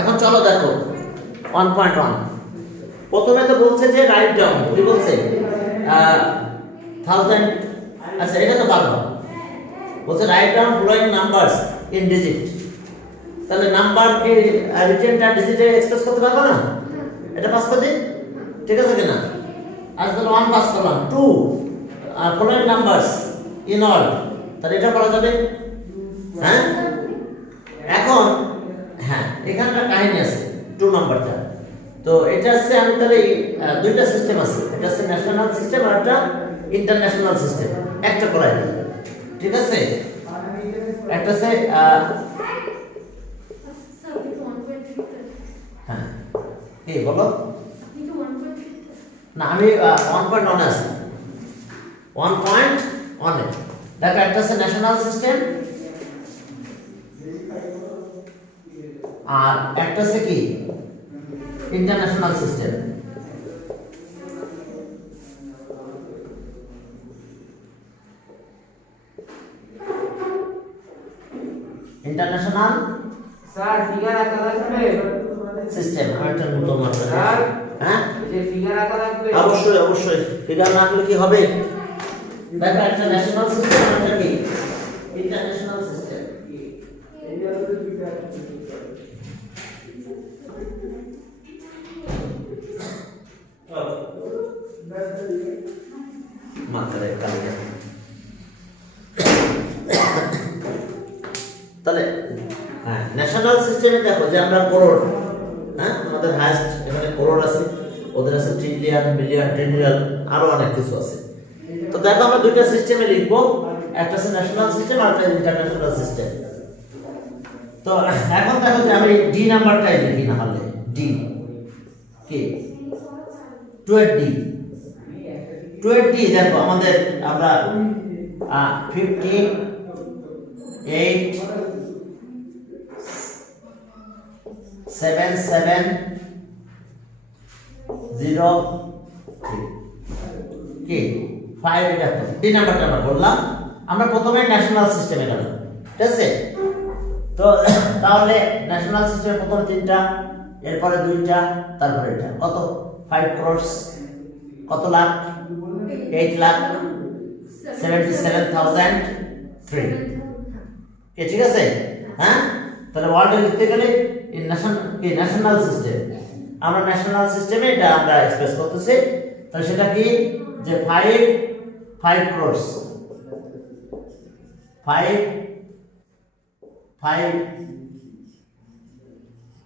এখন চলো দেখো 1.1 প্রথমে তো বলছে যে রাইট ডাউন কি বলছে 1000 আচ্ছা এটা তো পারবো বলছে write down following numbers in digit তাহলে নাম্বার কি রিটেনটা ডিজিটে এক্সপ্রেস করতে পারবো না এটা পাস করে দিই ঠিক আছে কিনা আজ তাহলে 1 পাস করলাম 2 ফলোইং নাম্বারস ইন অল তাহলে এটা করা যাবে হ্যাঁ এখন হ্যাঁ এখানটা কাহিনী আছে 2 নাম্বারটা তো এটা আছে আমি তাহলে দুইটা সিস্টেম আছে এটা আছে ন্যাশনাল সিস্টেম আর একটা ইন্টারন্যাশনাল সিস্টেম একটা করাই দিই ঠিক আছে একটা আছে হ্যাঁ কি বলো না আমি 1.1 আছে 1.1 এ দেখো একটা আছে ন্যাশনাল সিস্টেম আর একটা আছে কি international system international sir figure আঁকা লাগবে সিস্টেম একটা নতুন মাত্রা স্যার হ্যাঁ যে ফিগার আঁকা লাগবে অবশ্যই অবশ্যই ফিগার না আঁকলে কি হবে দেখো একটা ন্যাশনাল সিস্টেম আর একটা কি ইন্টারন্যাশনাল সিস্টেম মাত্রা কালিয়া তাহলে হ্যাঁ ন্যাশনাল সিস্টেমে দেখো যে আমরা করোড় হ্যাঁ আমাদের হাইয়েস্ট এখানে করোড় আছে ওদের আছে ট্রিলিয়ন মিলিয়ন ট্রিলিয়ন আরো অনেক কিছু আছে তো দেখো আমরা দুইটা সিস্টেমে লিখবো একটা আছে ন্যাশনাল সিস্টেম আর একটা ইন্টারন্যাশনাল সিস্টেম তো এখন দেখো যে আমি ডি নাম্বারটাই লিখি না হলে ডি কি 2D 2D দেখো আমাদের আমরা 58 7703 কি 5 এটা তো ডি নাম্বারটা আমরা বললাম আমরা প্রথমে ন্যাশনাল সিস্টেমে গেলাম ঠিক আছে তো তাহলে ন্যাশনাল সিস্টেমে প্রথম তিনটা এরপরে দুইটা তারপরে এটা কত 5 crores কত লাখ 8 লাখ 77,003 কি ঠিক আছে হ্যাঁ তাহলে ওয়ার্ল্ডে লিখতে গেলে ইন ন্যাশনাল সিস্টেম আমরা ন্যাশনাল সিস্টেমে এটা আমরা এক্সপ্রেস করতেছি তাহলে সেটা কি যে 5 crores 5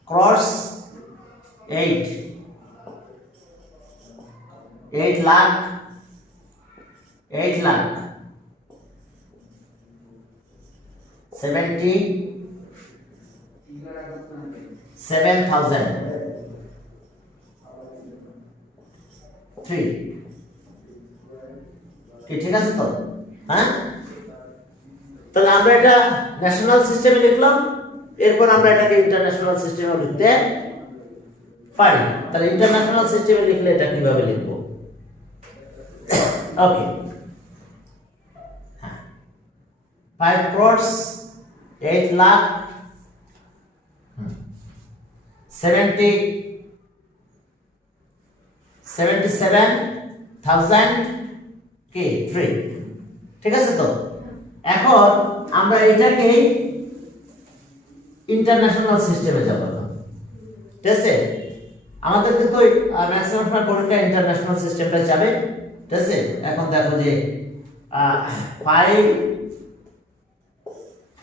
crores 8 lakh 77,003 ঠিক আছে তো হ্যাঁ তাহলে আমরা এটা ন্যাশনাল সিস্টেমে লিখলাম এরপর আমরা এটাকে ইন্টারন্যাশনাল সিস্টেমে লিখতে পারি তাহলে ইন্টারন্যাশনাল সিস্টেমে লিখলে এটা কিভাবে লিখব ওকে হ্যাঁ 5 crores 8 lakh 77,000 কি 3 ঠিক আছে তো এখন আমরা এটাকে ইন্টারন্যাশনাল সিস্টেমে যাব ঠিক আছে আমাদের কিন্তু ম্যাক্সিমাম সময় পরীক্ষা ইন্টারন্যাশনাল সিস্টেমটা যাবে ঠিক আছে এখন দেখো যে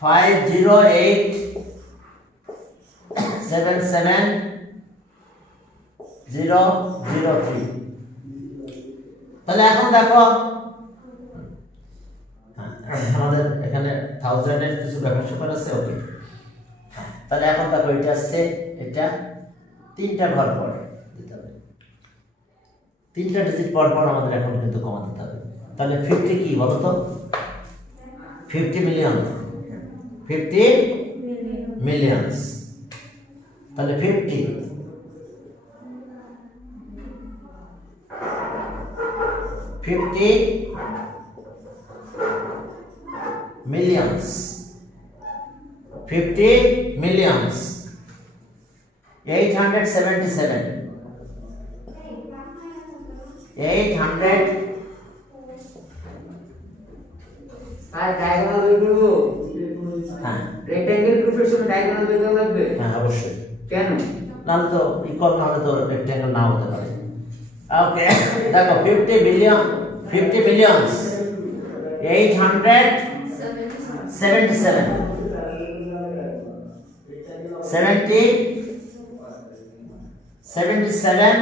50877,003 তাহলে এখন দেখো আমাদের এখানে 1000 এর কিছু ব্যাপার স্যাপার আছে ওকে তাহলে এখন দেখো এটা আছে এটা তিনটা ঘর পর দিতে হবে তিনটা ডিজিট পর পর আমাদের এখন কিন্তু কমা দিতে হবে তাহলে 50 কি বলো তো 50 মিলিয়ন 50 মিলিয়নস তাহলে 50 millions 50 millions 877 800 স্যার ডায়াগোনাল বের করব হ্যাঁ রেক্ট্যাঙ্গেল গ্রুপের সঙ্গে ডায়াগোনাল বের করা লাগবে হ্যাঁ অবশ্যই কেন নাহলে তো ইকুয়াল না হলে তো রেক্ট্যাঙ্গেল না হতে পারে ওকে দেখো 50 বিলিয়ন 50 মিলিয়নস 877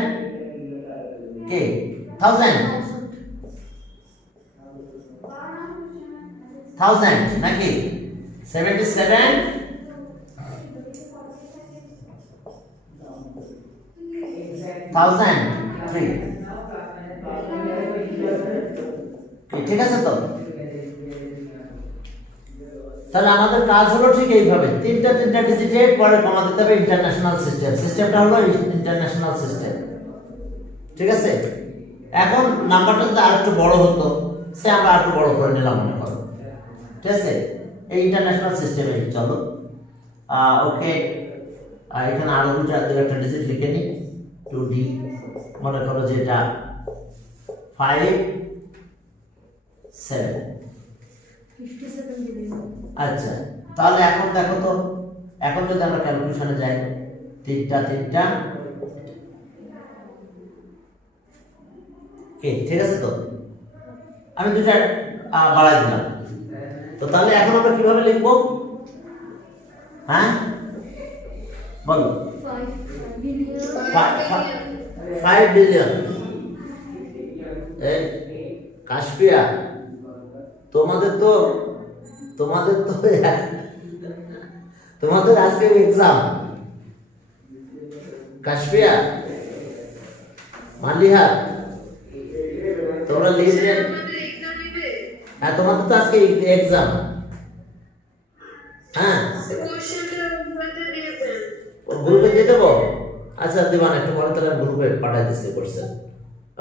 के थाउजेंड नाकि 77 1000 ঠিক আছে তো তাহলে আমাদের কাজ হলো ঠিক এইভাবে তিনটা ডিজিটে পরে কমা দিতে হবে ইন্টারন্যাশনাল সিস্টেমটা হলো ইন্টারন্যাশনাল সিস্টেম ঠিক আছে এখন নাম্বারটা যদি আরেকটু বড় হতো সে আমরা আরেকটু বড় করে নিলাম মনে করো ঠিক আছে এই ইন্টারন্যাশনাল সিস্টেমে চলো ওকে এখানে আরো দুটো ডিজিট লিখে নিই 2D মনে করো যে এটা 5 7 আচ্ছা তাহলে এখন দেখো তো এখন যদি আমরা ক্যালকুলেশনে যাই তিনটা ঠিক আছে তো আমি দুটা বাড়াই দিলাম তো তাহলে এখন আমরা কিভাবে লিখবো হ্যাঁ বলো 5 বিলিয়ন কাশপিয়া তোমাদের তো তোমাদের আজকে এক্সাম কাশপিয়া মালিহাত তোমরা লিখলে হ্যাঁ তোমাদের তো আজকে এক্সাম হ্যাঁ গ্রুপে দিয়ে দেবো আচ্ছা দিবান একটু পরে তাহলে গ্রুপে পাঠাই দিচ্ছি কোশ্চেন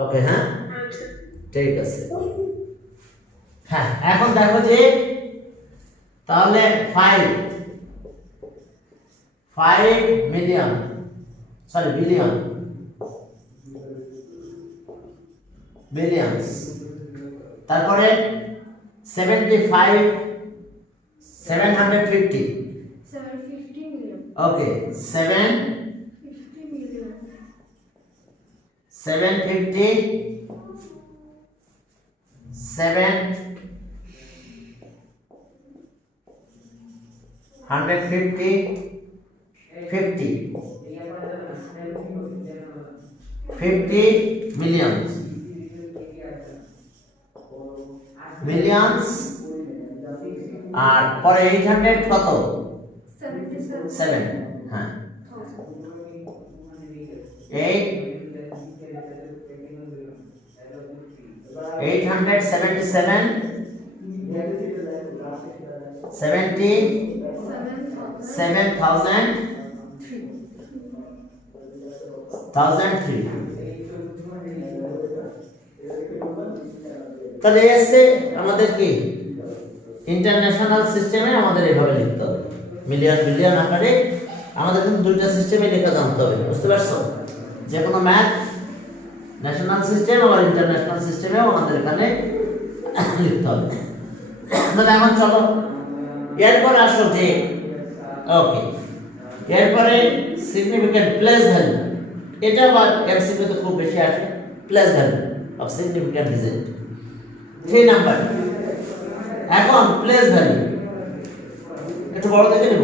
ওকে হ্যাঁ ঠিক আছে হ্যাঁ এখন দেখো যে তাহলে 5 মিলিয়ন সরি বিলিয়নস তারপরে 750 ওকে 750 50 millions আর পরে 800 কত 7 হ্যাঁ 877 1003 তাহলে এসে আমাদের কি ইন্টারন্যাশনাল সিস্টেমে আমাদের এভাবে লিখতে হবে বিলিয়ন আকারে আমাদের কিন্তু দুইটা সিস্টেমে লেখা জানতে হবে বুঝতে পারছো যে কোনো ম্যাথ ন্যাশনাল সিস্টেম আর ইন্টারন্যাশনাল সিস্টেমেও আমাদের এখানে লিখতে হবে তাহলে এখন চলো এরপর আসো যে ওকে এরপরে সিগনিফিক্যান্ট প্লেস ভ্যালু এটা আবার এমসিকিউ তে খুব বেশি আসে place value of significant digit 3 number এখন প্লেস ভ্যালু একটু বড় দেখে নেব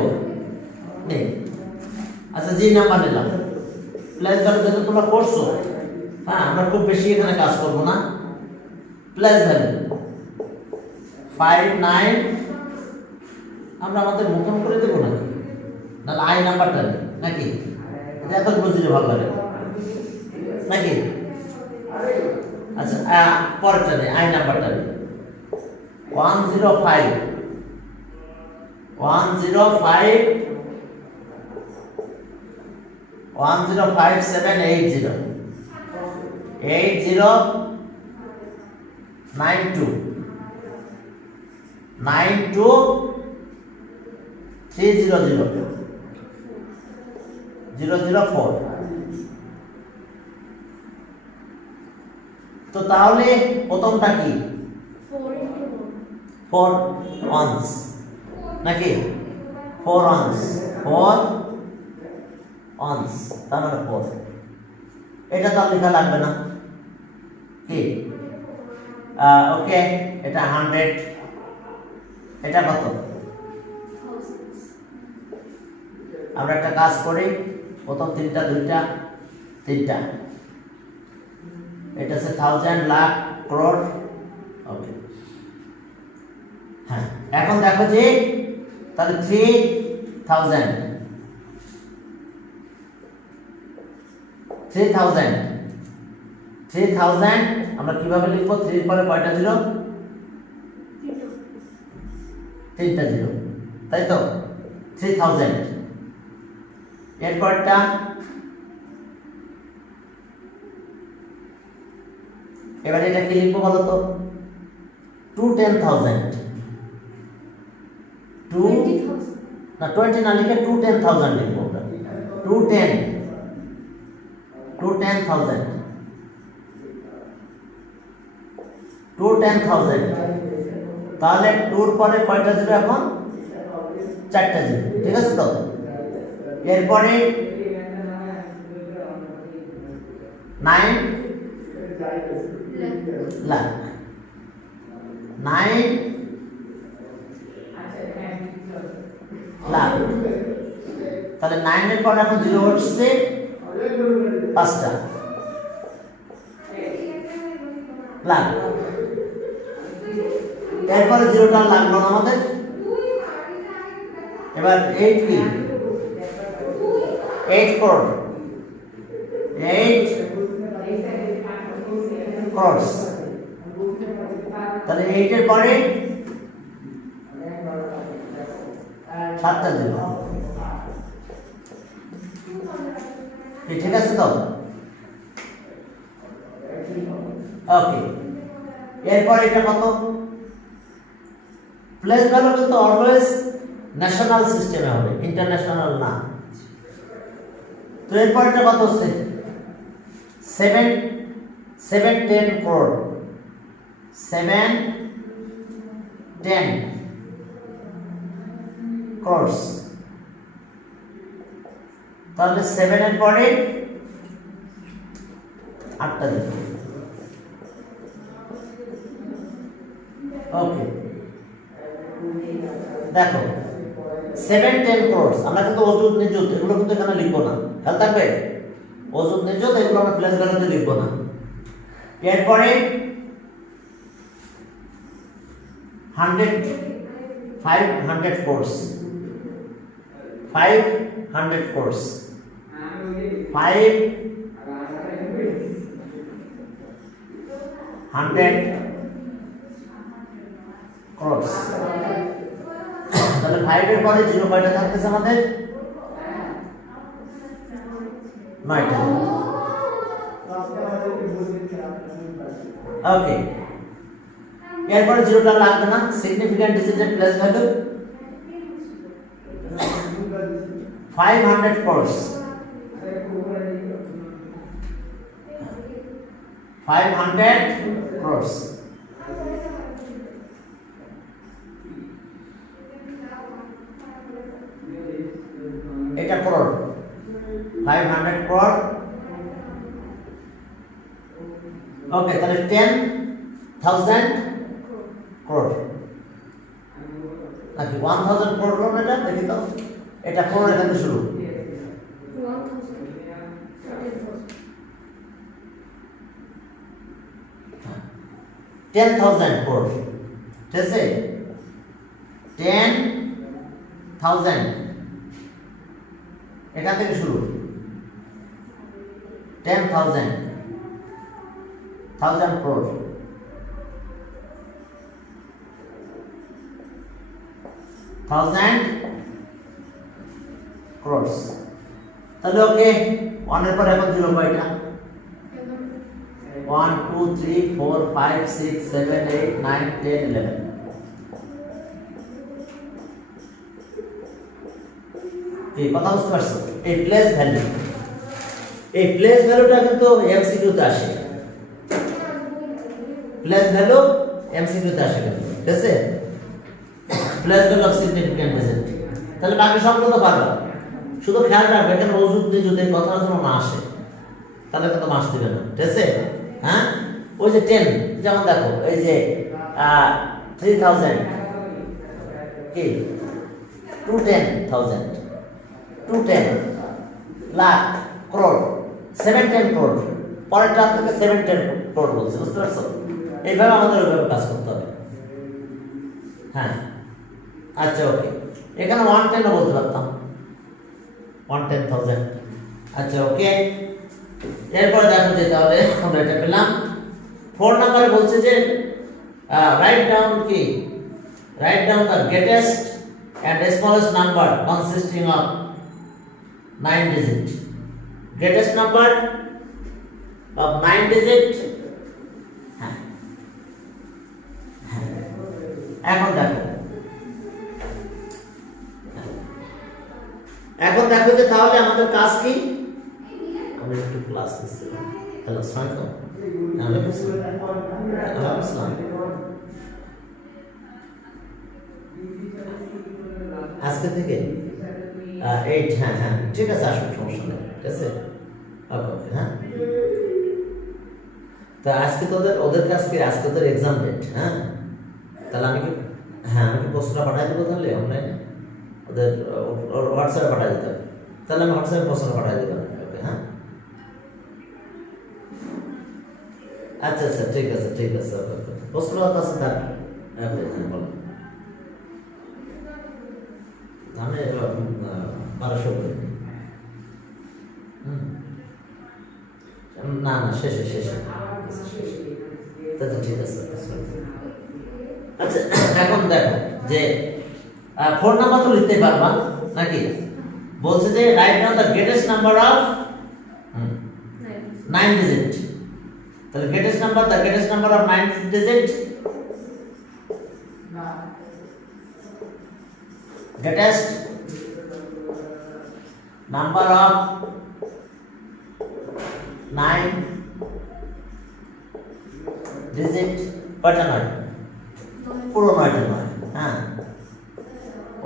নেই আচ্ছা জি নাম্বার নিলাম প্লেস ভ্যালু যেটা তোমরা করছো হ্যাঁ আমরা খুব বেশি এখানে কাজ করব না প্লেস ভ্যালু 5 9 আমরা আমাদের মুখম করে দেব না আই নাম্বারটা নাকি এটা এখন বুঝলে ভালো লাগে নাকি আচ্ছা পরেরটা নেই আই নাম্বারটা 105 105 780 92 300 004। তো তাহলে প্রথমটা কি 4 ounce নাকি 4 ounce তার মানে 4, এটা তো লেখা লাগবে না কি? ওকে, এটা 100, এটা কত? আমরা একটা কাজ করি, প্রথম তিনটা দুইটা তিনটা, এটা হচ্ছে 1000 লাখ ক্রোড়। ওকে, হ্যাঁ এখন দেখো যে তাহলে 3000 আমরা কিভাবে লিখবো? 3 এর পরে কয়টা জিরো? তিনটা জিরো, তাই তো? 3000। এরপরটা এবারে এটা কি লিখবো বলো তো? 210,000 না 20 না লিখে 210,000 লিখবো আমরা। 210,000 তাহলে 2 এর পরে কয়টা জিরো? এখন 4টা জিরো, ঠিক আছে তো? এরপরে 9 লাখ, 9 লাখ, তাহলে 9 এর পর এখন জিরো হচ্ছে 5টা লাখ। এরপরে জিরোটা লাগলো না আমাদের। এবার 8 কি? 8 crore, 8 crores, তাহলে 8 এর পরে 7টা জিরো, ঠিক আছে তো? ওকে, এরপর এটা কত? প্লেস ভ্যালু কিন্তু অলওয়েজ ন্যাশনাল সিস্টেমে হবে, ইন্টারন্যাশনাল না। তো এরপর এটা কত হচ্ছে? 710 crore, 710 crores, তাহলে 7 এর পরে 8টা দিন। ওকে, দেখো 710 crores, আমরা কিন্তু অযুত নিযুত এগুলো কিন্তু এখানে লিখবো না, খেয়াল থাকবে। অযুত নিযুত এগুলো আমরা প্লেস ভ্যালুতে লিখবো না। এরপরে 500 crores, 500 crores, 500 crores, তাহলে 5 এর পরে জিরো কয়টা থাকতেছে আমাদের? 9টা। ওকে, এরপরে জিরোটা লাগবে না। সিগনিফিক্যান্ট ডিজিটের প্লেস ভ্যালু 500 crores, 500 crores, এটা crore, 500 crore। ওকে, তাহলে 10,000 crore নাকি 1000 crore হলো এটা? দেখি তো, এটা crore এখান থেকে শুরু। 10,000 crore, ঠিক আছে? 10,000 এখান থেকে শুরু। 10,000 crore, thousand crores, তাহলে ওকে 1 এর পর এখন জিরো কয়টা? 1 2 3 4 5 6 7 8 9 10 11। এই কথা বুঝতে পারছো? এই প্লেস ভ্যালু, এই প্লেস ভ্যালুটা কিন্তু এমসিকিউতে আসে, প্লেস ভ্যালু এমসিকিউতে আসে কিন্তু, ঠিক আছে? Place value of significant digit. তাহলে বাকি সবগুলো তো পারবা, শুধু খেয়াল রাখবে এখানে ওজুদ দিয়ে যদি কথার জন্য না আসে তাহলে কিন্তু মাস দিবে না, ঠিক আছে? হ্যাঁ, ওই যে 10, যেমন দেখো এই যে 3000 কি 210,000, 210 লাখ, ক্রোড়, 710 ক্রোড়, পরেরটা থেকে 710 ক্রোড় বলছে, বুঝতে পারছো? এইভাবে আমাদের ওইভাবে কাজ করতে হবে। হ্যাঁ, আচ্ছা ওকে, এখানে 110 বলতে পারতাম, 110,000। আচ্ছা ওকে, এরপর দেখো যে তাহলে আমরা এটা পেলাম। 4 নাম্বারে বলছে যে রাইট ডাউন কি, right down the greatest and smallest number consisting of 9 digit, greatest number of 9 digit। হ্যাঁ, এখন দেখো, এখন দেখো যে তাহলে আমাদের কাজ কি, আমরা একটু ক্লাস নিচ্ছি। হ্যালো সালাম, ওয়ালাইকুম আসসালাম। আজকে থেকে 8, হ্যাঁ হ্যাঁ ঠিক আছে, আসুন, সমস্যা নেই, ঠিক আছে? ওকে ওকে, হ্যাঁ। তো আজকে তোদের, ওদের কাছে আজকে তোদের এক্সাম ডেট, হ্যাঁ? তাহলে আমি কি, হ্যাঁ আমি কি প্রশ্নটা পাঠাই দেবো তাহলে অনলাইনে, ওদের হোয়াটসঅ্যাপে পাঠাই দিতে হবে, তাহলে আমি হোয়াটসঅ্যাপে প্রশ্নটা পাঠাই দেবো। ওকে, হ্যাঁ আচ্ছা আচ্ছা ঠিক আছে ঠিক আছে, ওকে প্রশ্ন আছে তার, হ্যাঁ বলো। আমি 1200 করি, না না শেষে শেষে, ঠিক আছে। আচ্ছা এখন দেখো যে 4 নাম্বার তো লিখতে পারবা নাকি? বলছে যে write down the greatest number of 9 digit. তাহলে greatest number, the greatest number of 9 digit, greatest number of 9 digit, কয়টা নয়? পুরো 9টা নয়, হ্যাঁ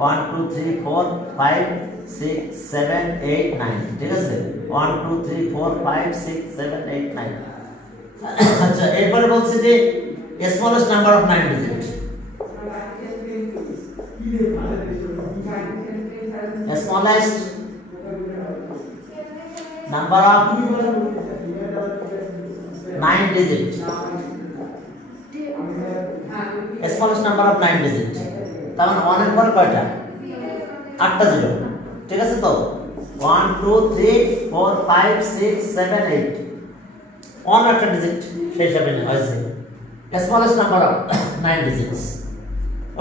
1 2 3 4 5 6 7 8 9, ঠিক আছে? 1 2 3 4 5 6 7 8 9। আচ্ছা এরপরে বলছে যে smallest number of 9 digit, smallest number of 9 digit, smallest number of 9 digit, তার মানে 1 এর পরে কয়টা? 8টা জিরো, ঠিক আছে? তো 1 2 3 4 5 6 7 8, 1 একটা ডিজিট সেই হিসাবে হয়েছে smallest number of 9 digits।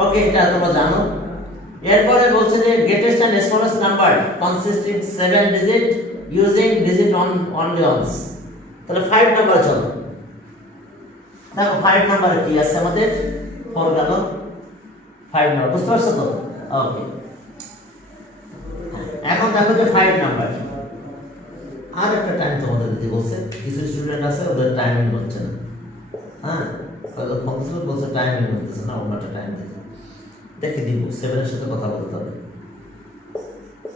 ওকে, এটা তোমরা জানো। এরপরে বলছে যে greatest and smallest number consisting 7 digit using digit only once. তাহলে 5 নাম্বার চলো, দেখো 5 নাম্বারে কি আছে আমাদের? 4 গেল, 5 নাম্বার, বুঝতে পারছো তো? ওকে, এখন দেখো যে 5 নাম্বার আর একটা টাইম তোমাদের দিতে বলছে, কিছু স্টুডেন্ট আছে ওদের টাইমিং হচ্ছে না, হ্যাঁ তাহলে ফংশন বলছে টাইমিং হচ্ছে না, অন্য একটা টাইম দিতে দেখে দিব, 7 এর সাথে কথা বলতে হবে।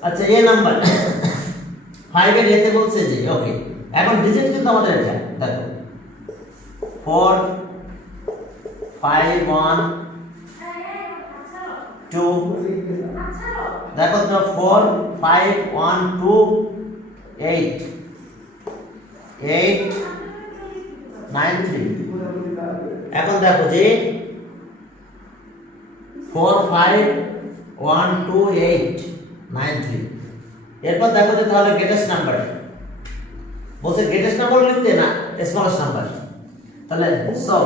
আচ্ছা এই নাম্বার 5 এর এতে বলছে যে ওকে, এখন ডিজিট কিন্তু আমাদের এটা দেখো 4 5 1 2, দেখো তো 4 5 1 2 8 8 9 3। এখন দেখো যে 4 5 1 2 8 9 3। এরপর দেখো যে তাহলে গ্রেটেস্ট নাম্বার বলছে, গ্রেটেস্ট নাম্বার লিখতে না স্মলেস্ট নাম্বার, তাহলে সো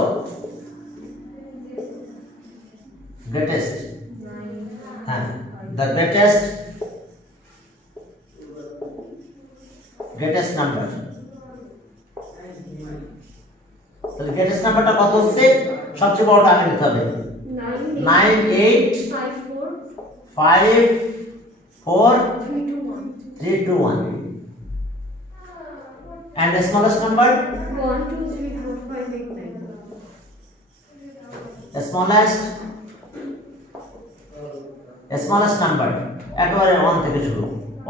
গ্রেটেস্ট, হ্যাঁ দ্য গ্রেটেস্ট নাম্বার। তাহলে গ্রেটেস্ট নাম্বারটা কত হচ্ছে? সবচেয়ে বড়টা আগে নিতে হবে, 9 8 5 4 3 321. And the smallest number? 1, 2, 3, 4, 5, 8, 9. The smallest number একবারে 1 থেকে শুরু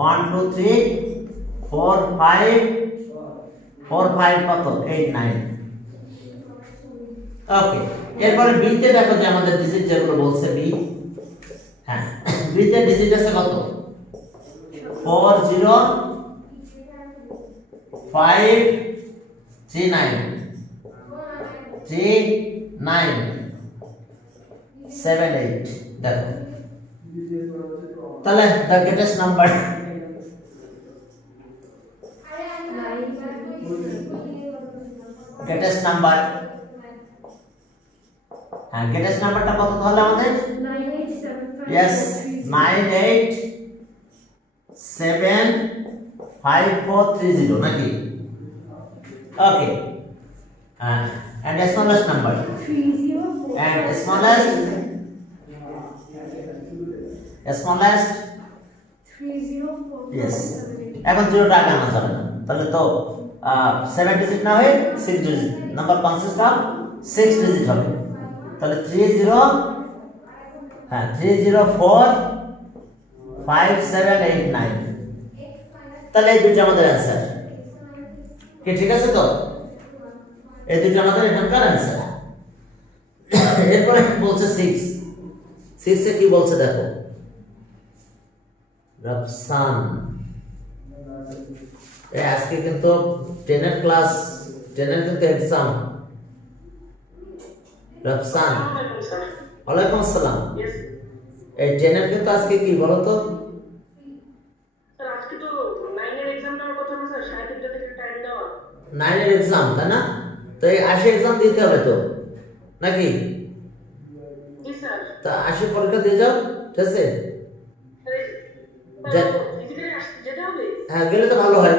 1 2 3 4 5 4 5 কত 8 9 ওকে এরপরে বি তে দেখো যে আমাদের ডিজিট যেগুলো বলছে বি হ্যাঁ বি তে ডিজিট আছে কত 4 0 5 3 9 3 9 7 8 দেখো তাহলে the greatest number greatest number হ্যাঁ greatest নাম্বারটা কত তাহলে আমাদের 9, 8, 7, 5, yes 4, 9 8 7 5 4 3 0 নাকি okay and the smallest number 3, 0, 4, and 5, smallest 3, 0, 4, yes 5, 7, 8. এখন 0 টা আগে আনা যাবে না তাহলে তো 7 ডিজিট না হয়ে 6 digit number consist of 6 digit হবে তাহলে 30 হ্যাঁ 304 5789 তাহলে এই দুটো আমাদের অ্যানসার কি ঠিক আছে তো এই দুটো আমাদের এখানকার অ্যানসার এরপরে বলছে 6 6 এ কি বলছে দেখো রফসান আজকে কিন্তু 10 এর ক্লাস 10 এর কিন্তু एग्जाम রফসান ওয়ালাইকুম আসসালাম এই 10 এর কিন্তু আজকে কি বলো তো স্যার আজকে তো 9 এর एग्जाम দেওয়ার কথা না স্যার 7:30 থেকে টাইম দেওয়া 9 এর एग्जाम তাই না তো এই 80 एग्जाम দিতে হবে তো নাকি জি স্যার তা 80 পরীক্ষা দিয়ে যাও ঠিক আছে ফিজিক্যালি যেতে হবে হ্যাঁ গেলে তো ভালো হয়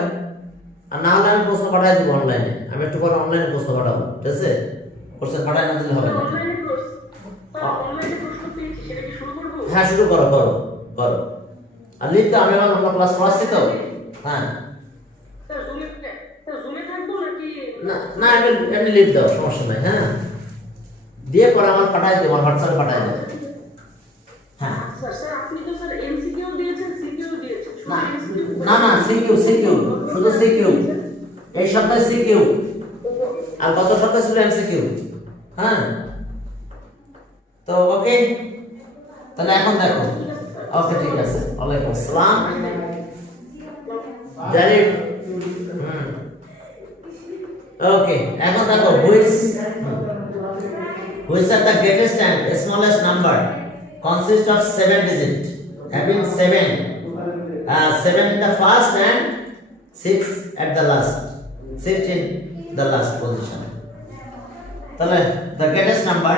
আর না হলে আমি প্রশ্ন পাঠাই দিব অনলাইনে আমি একটু পরে অনলাইনে প্রশ্ন পাঠাবো ঠিক আছে কোশ্চেন পাঠাই না দিলে হবে না অনলাইনে প্রশ্ন পেয়েছি সেটা কি শুরু করব হ্যাঁ শুরু করো আর লিখতে আমি আমার অন্য ক্লাস পড়াচ্ছি তো হ্যাঁ স্যার জুমে থাকবো নাকি না না এমনি লিখ দাও সমস্যা নাই হ্যাঁ দিয়ে পরে আমার পাঠাই দেবো আমার হোয়াটসঅ্যাপে পাঠাই দেবো হ্যাঁ স্যার আপনি তো স্যার এমসিকিউ দিয়েছেন সিকিউ দিয়েছেন না না না সিকিউ শুধু সিকিউ এই সপ্তাহে সিকিউ আর গত সপ্তাহে ছিল এমসিকিউ হ্যাঁ তো ওকে তাহলে এখন দেখো ওকে ঠিক আছে ওয়ালাইকুম আসসালাম জারিফ ওকে এখন দেখো which are the greatest and smallest number consist of 7 digit having 7 in the first and 6 at the last 6 in the last position তাহলে the greatest number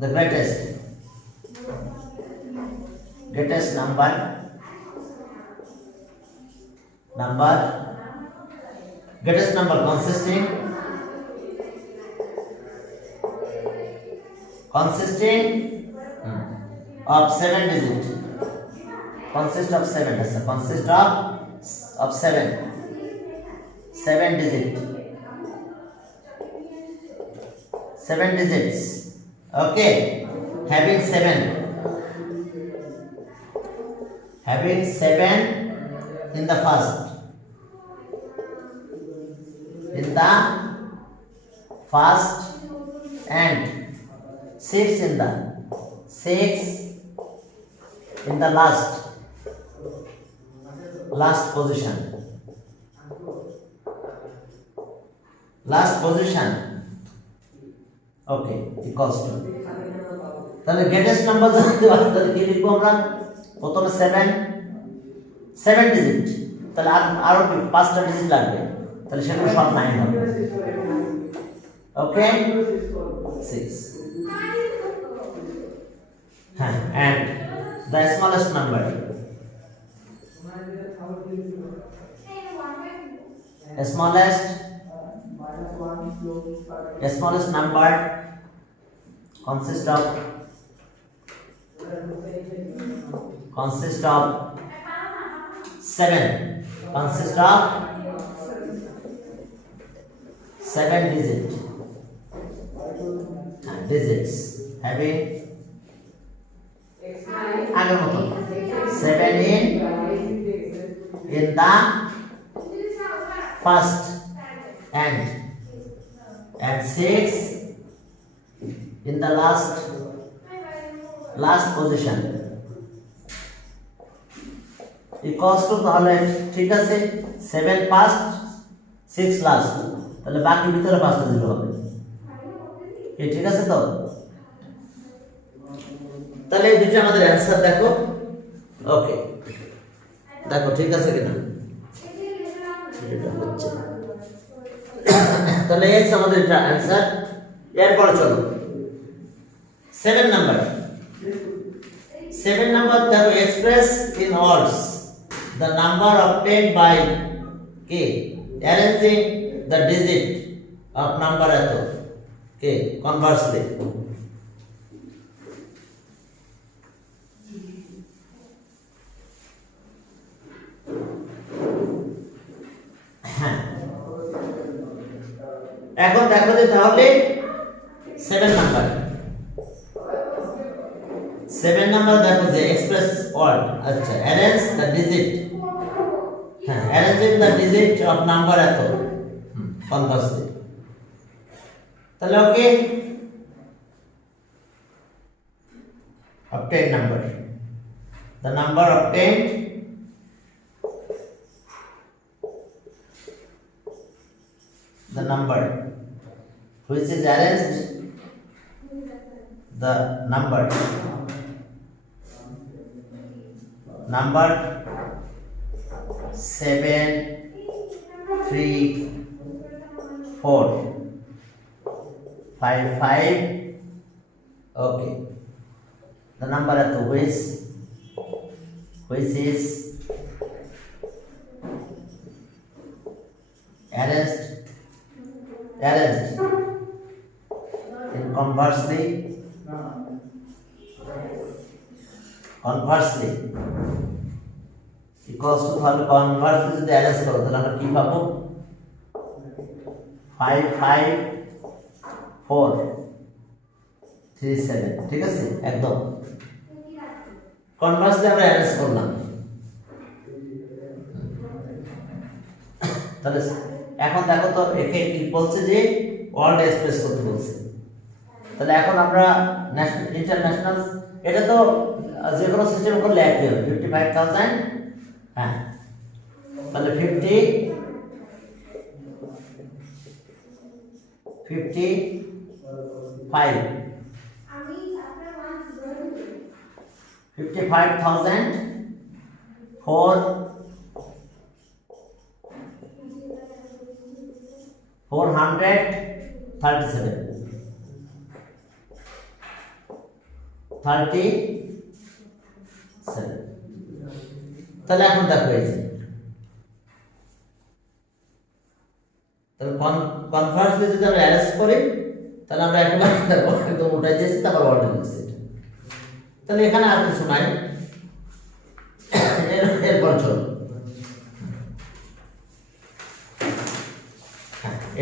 the greatest number greatest number consisting of 7 digit consist of 7 digit 7 digits okay having 7 in the first and 6 in the last position okay equals to তাহলে greatest number জানতে হবে তাহলে কি লিখবো আমরা প্রথমে 7 digit তাহলে আরো 5টা ডিজিট লাগবে তাহলে সেগুলো সব 9 হবে ওকে 6 হ্যাঁ and the smallest number smallest number consists of consist of 7, consist of 7 digits having আগের মতো 7 in the first and 6 in the last position equals to তাহলে ঠিক আছে 7 ফার্স্ট 6 লাস্ট তাহলে বাকি ভিতরে পাঁচটা দিতে হবে কি ঠিক আছে তো তাহলে এই দুটো আমাদের অ্যানসার দেখো ওকে দেখো ঠিক আছে কিনা এটা হচ্ছে তাহলে এই আমাদের এটা অ্যানসার এরপর চলো 7 number 7 number that we express in words the number obtained by k arranging the digit of number at k conversely এখন দেখো যে তাহলে 7 নাম্বার 7 number দেখো যে express word আচ্ছা arrange the digit হ্যাঁ arranging the digit of number এত conversely তাহলে ওকে obtain number the number obtained the number which is arranged the number 7 3 4 5 5 okay the number at which is arranged in conversely equals to তাহলে conversely যদি arrange করো তাহলে আমরা কি পাবো 5 5 4 3 7 ঠিক আছে একদম conversely আমরা arrange করলাম তাহলে এখন দেখো তো একে কি বলছে যে ওয়ার্ড এক্সপ্রেস করতে বলছে তাহলে এখন আমরা ইন্টারন্যাশনাল এটা তো যে কোনো সিস্টেম করলে একই হবে 55000 হ্যাঁ তাহলে 55,000 for 437 তাহলে এখন দেখো এই যে তাহলে কনভার্সলি যদি আমরা অ্যারেঞ্জ করি তাহলে আমরা একবার দেখো একদম উঠাই দিয়েছি তারপর অর্ডার দিচ্ছি তাহলে এখানে আর কিছু নাই এরপর চলো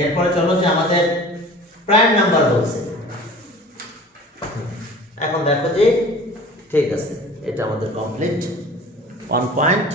এরপরে চলো যে আমাদের প্রাইম নাম্বার বলছে এখন দেখো যে ঠিক আছে এটা আমাদের কমপ্লিট 1 পয়েন্ট